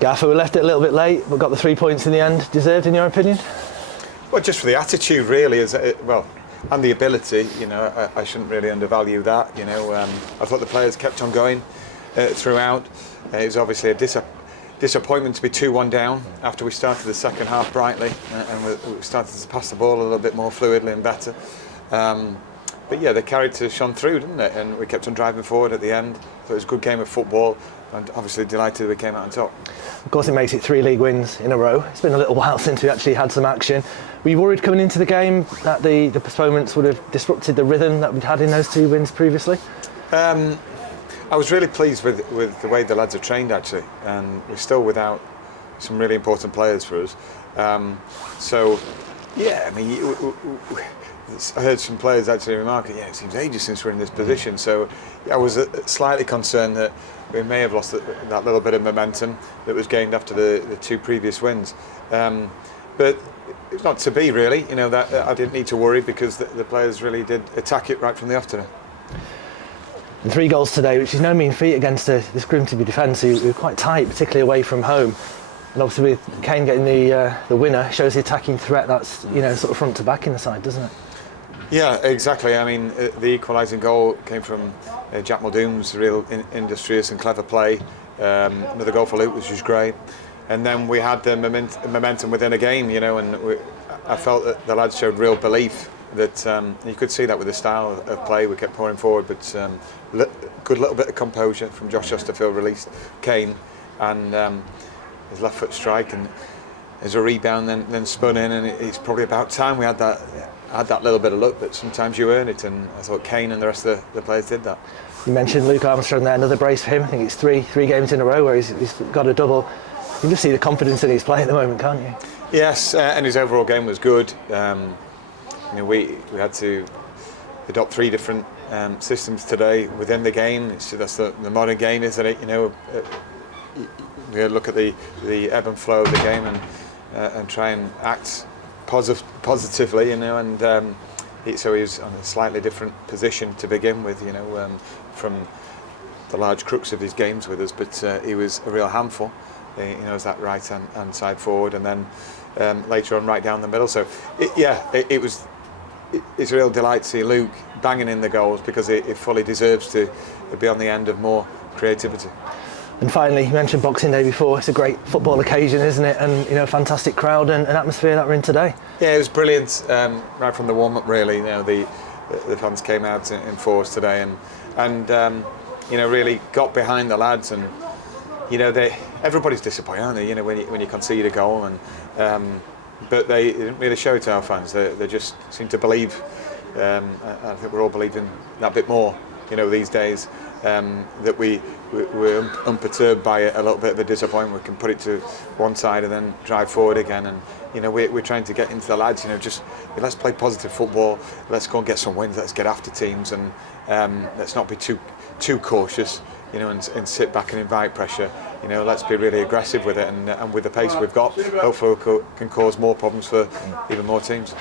Gaffer, we left it a little bit late, but got the 3 points in the end. Deserved, in your opinion? Well, just for the attitude, really, and the ability. I shouldn't really undervalue that. I thought the players kept on going throughout. It was obviously a disappointment to be 2-1 down after we started the second half brightly, and we started to pass the ball a little bit more fluidly and better. But yeah, they carried to shone through, didn't it? And we kept on driving forward at the end. So it was a good game of football, and obviously delighted we came out on top. Of course, it makes it 3 league wins in a row. It's been a little while since we actually had some action. Were you worried coming into the game that the postponements would have disrupted the rhythm that we'd had in those 2 wins previously? I was really pleased with the way the lads are trained, actually, and we're still without some really important players for us. So, yeah, I mean, I heard some players actually remark, it seems ages since we're in this position. So I was slightly concerned that we may have lost that little bit of momentum that was gained after the 2 previous wins. But it's not to be, really. That I didn't need to worry, because the players really did attack it right from the off today. And 3 goals today, which is no mean feat against this Grimsby defence, who were quite tight, particularly away from home. And obviously with Kane getting the winner, shows the attacking threat that's sort of front to back in the side, doesn't it? Yeah, exactly. I mean, the equalising goal came from Jack Muldoon's real industrious and clever play. Another goal for Luke, which was great. And then we had the momentum within a game, and I felt that the lads showed real belief. That you could see that with the style of play. We kept pouring forward, but good little bit of composure from Josh Chesterfield released Kane, and his left foot strike, and there's a rebound, then spun in, and it's probably about time we had that little bit of luck. But sometimes you earn it, and I thought Kane and the rest of the players did that. You mentioned Luke Armstrong there, another brace for him. I think it's three games in a row where he's got a double. You can just see the confidence in his play at the moment, can't you? Yes, and his overall game was good. We had to adopt 3 different systems today within the game. That's the modern game, isn't it? We look at the ebb and flow of the game and try and act positively, and so he was on a slightly different position to begin with, from the large crux of his games with us. But he was a real handful, as that right hand side forward, and then later on right down the middle. So it's a real delight to see Luke banging in the goals, because it fully deserves to be on the end of more creativity. And finally, you mentioned Boxing Day before. It's a great football occasion, isn't it? And fantastic crowd and atmosphere that we're in today. Yeah, it was brilliant right from the warm-up. Really, the fans came out in force today, and really got behind the lads, and everybody's disappointed, aren't they? When you concede a goal, and but they didn't really show it to our fans. They just seem to believe. I think we're all believing that bit more, these days. That we're unperturbed by a little bit of a disappointment. We can put it to one side and then drive forward again. And we're trying to get into the lads. Let's play positive football. Let's go and get some wins. Let's get after teams, and let's not be too cautious. And sit back and invite pressure. Let's be really aggressive with it, and with the pace we've got, hopefully we can cause more problems for even more teams.